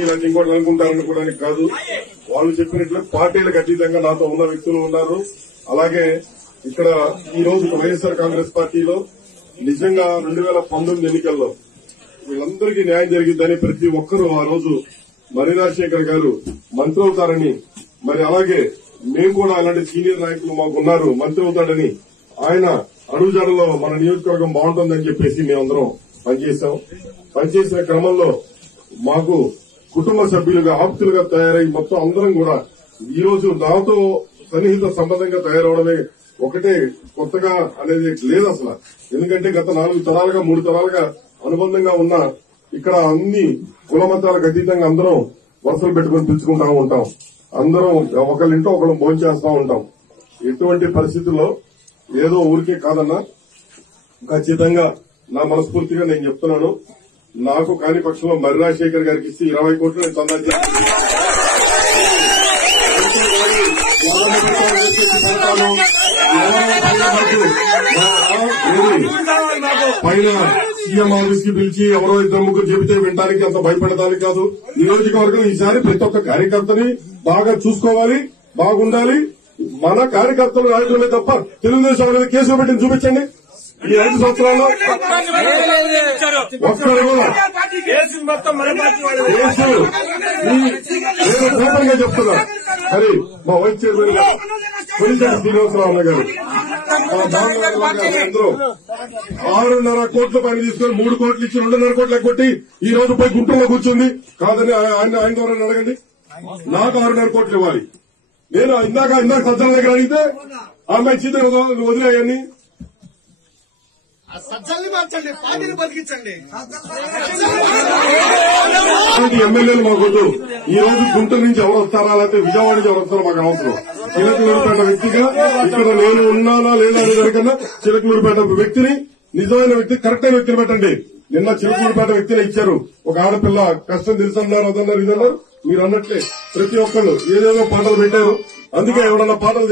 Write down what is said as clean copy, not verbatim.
ఇలాంటి ఇంకోటి అనుకుంటారనుకోవడానికి కాదు. వాళ్ళు చెప్పినట్లు పార్టీలకు అతీతంగా నాతో ఉన్న వ్యక్తులు ఉన్నారు. అలాగే ఇక్కడ ఈ రోజు వైఎస్ఆర్ కాంగ్రెస్ పార్టీలో నిజంగా 2019 ఎన్నికల్లో వీళ్ళందరికీ న్యాయం జరిగిందని ప్రతి ఒక్కరూ ఆ రోజు మర్రి రాజశేఖర్ గారు మంత్రి అవుతారని, మరి అలాగే మేము కూడా అలాంటి సీనియర్ నాయకులు మాకున్నారు మంత్రి అవుతాడని, ఆయన అడుగుజాడలో మన నియోజకవర్గం బాగుంటుందని చెప్పేసి మేమందరం పనిచేశాం. పనిచేసిన క్రమంలో మాకు కుటుంబ సభ్యులుగా ఆప్తులుగా తయారై మొత్తం అందరం కూడా ఈ రోజు నాతో సన్నిహిత సంబంధంగా తయారవడమే ఒకటే కొత్తగా అనేది లేదు అసలు. ఎందుకంటే గత 4 తరాలుగా 3 తరాలుగా అనుబంధంగా ఉన్న ఇక్కడ అన్ని కుల మతాలకు అతీతంగా అందరం వరుసలు పెట్టుకుని పిలుచుకుంటా ఉంటాం. అందరం ఒకళ్ళింటో ఒకళ్ళు భోంచేస్తా ఉంటాం. ఎటువంటి పరిస్థితుల్లో ఏదో ఊరికే కాదన్నా, ఖచ్చితంగా నా మనస్ఫూర్తిగా నేను చెప్తున్నాను, నాకు కాని పక్షంలో మర్రి రాజశేఖర్ గారికి ఇచ్చి 20 కోట్లు నేను చందా పైన సీఎం ఆఫీస్ కి పిలిచి ఎవరో 2-3 చెబితే వినడానికి అంత భయపడడానికి కాదు. నియోజకవర్గం ఈసారి ప్రతి ఒక్క కార్యకర్తని బాగా చూసుకోవాలి, బాగుండాలి. మన కార్యకర్తలు నాయకులమే తప్ప తెలుగుదేశం అనేది కేసులు పెట్టింది చూపించండి. ఈ 5 సంవత్సరాల్లో ఒక్కరు కూడా నేను ఓపెన్ గా చెప్తున్నా. మరి మా వైస్ చైర్మన్ కొలిశెట్టి శ్రీనివాసరావు అన్న గారు అందరూ 6.5 కోట్ల పైన తీసుకొని 3 కోట్లు ఇచ్చి 2.5 కోట్లు కొట్టి ఈ రోజు పోయి గుంటూరులో కూర్చుంది. కాదని ఆయన ద్వారా అడగండి. నాకు 6.5 కోట్లు ఇవ్వాలి. నేను ఇందాక సజ్జల దగ్గర అడిగితే ఆమె చిత్ర వదిలేయని సజ్జల్ని మార్చండి, పార్టీని బతికించండి. ఎమ్మెల్యేలు మాకొద్దు. ఈ రోజు గుంటూరు నుంచి ఎవరు వస్తారా, లేకపోతే విజయవాడ నుంచి ఎవరు వస్తారో మాకు అవసరం. చిలకలూరుపేట వ్యక్తిగా ఇక్కడ నేను ఉన్నానా లేదా అనే దానికన్నా చిలకలూరుపేట వ్యక్తిని, నిజమైన వ్యక్తి, కరెక్ట్ అయిన వ్యక్తిని పెట్టండి. నిన్న చిలకలూరుపేట వ్యక్తిని ఇచ్చారు. ఒక ఆడపిల్ల కష్టం తెలుసన్నారు, అదన్నారు, ఇదన్నారు. మీరు అన్నట్లే ప్రతి ఒక్కళ్ళు ఏదేదో పాటలు పెట్టారు. అందుకే ఎవరన్నా పాటలు